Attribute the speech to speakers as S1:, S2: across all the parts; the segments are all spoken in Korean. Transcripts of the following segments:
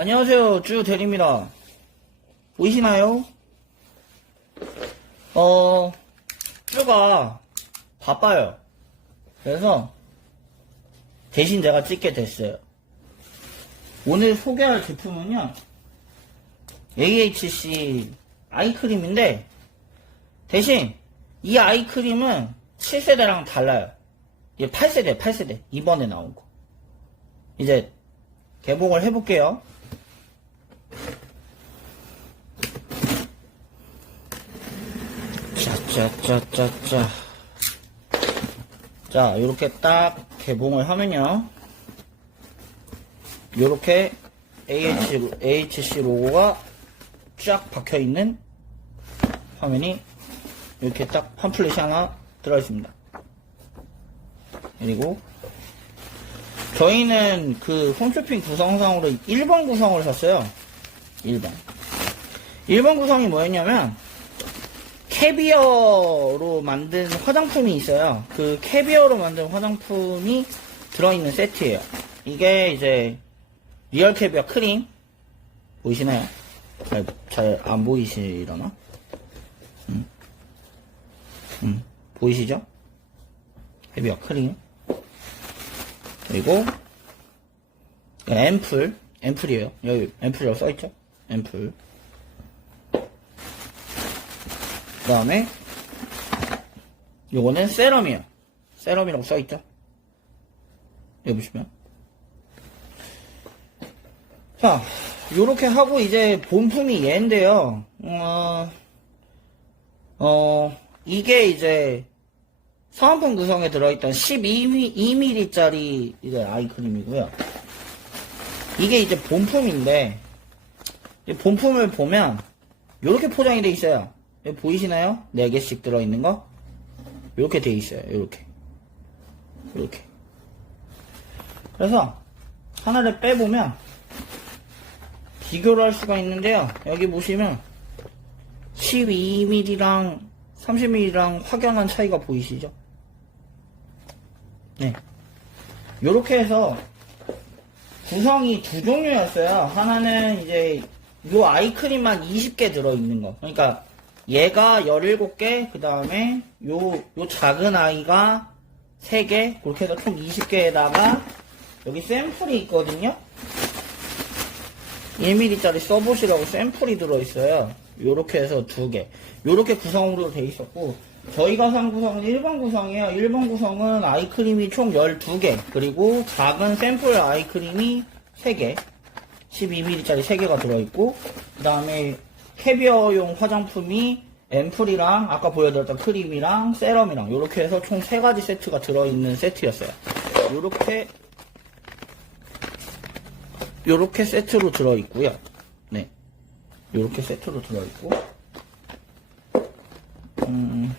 S1: 안녕하세요. 주 대리입니다. 보이시나요? 어, 쭈가 바빠요. 그래서 대신 제가 찍게 됐어요. 오늘 소개할 제품은요, AHC 아이크림인데, 대신 이 아이크림은 7세대랑 달라요. 이게 8세대, 8세대. 이번에 나온 거. 이제 개봉을 해볼게요. 짜짜짜짜짜. 자, 이렇게 딱 개봉을 하면요. 이렇게 AH, AHC 로고가 쫙 박혀 있는 화면이 이렇게 딱 팜플렛이 하나 들어있습니다. 그리고 저희는 그 홈쇼핑 구성상으로 1번 구성을 샀어요. 1번. 1번 구성이 뭐였냐면 캐비어로 만든 화장품이 있어요. 그 캐비어로 만든 화장품이 들어있는 세트예요. 이게 이제 리얼 캐비어 크림 보이시나요? 잘잘안 보이시려나? 음. 음. 보이시죠? 캐비어 크림 그리고 앰플 앰플이에요. 여기 앰플이라고 써있죠? 앰플 그 다음에 요거는 세럼이에요. 세럼이라고 써있죠? 여기 보시면 자 요렇게 하고 이제 본품이 얘인데요. 어, 어 이게 이제 사은품 구성에 들어있던 12mm짜리 이제 아이크림이고요. 이게 이제 본품인데 이 본품을 보면 이렇게 포장이 돼 있어요. 여기 보이시나요? 4개씩 들어있는 거? 이렇게 돼 있어요. 이렇게. 이렇게. 그래서 하나를 빼보면 비교를 할 수가 있는데요. 여기 보시면 12mm랑 30mm랑 확연한 차이가 보이시죠? 네. 요렇게 해서 구성이 두 종류였어요. 하나는 이제 요 아이크림만 20개 들어있는 거. 그러니까 얘가 17개, 그 다음에 요, 요 작은 아이가 3개, 그렇게 해서 총 20개에다가 여기 샘플이 있거든요. 1mm짜리 써보시라고 샘플이 들어있어요. 요렇게 해서 두 개. 요렇게 구성으로 돼 있었고, 저희가 산 구성은 1번 구성이에요. 1번 구성은 아이크림이 총 12개, 그리고 작은 샘플 아이크림이 3개, 12mm짜리 3개가 들어있고, 그 다음에 캐비어용 화장품이 앰플이랑 아까 보여드렸던 크림이랑 세럼이랑 요렇게 해서 총 3가지 세트가 들어있는 세트였어요. 요렇게 요렇게 세트로 들어있고요. 네. 요렇게 세트로 들어있고 음,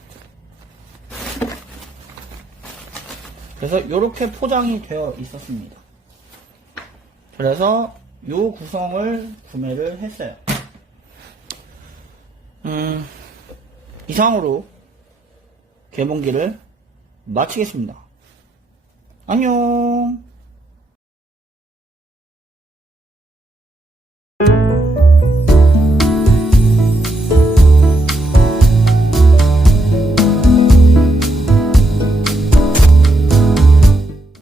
S1: 그래서 요렇게 포장이 되어 있었습니다. 그래서 요 구성을 구매를 했어요. 이상으로 개봉기를 마치겠습니다. 안녕!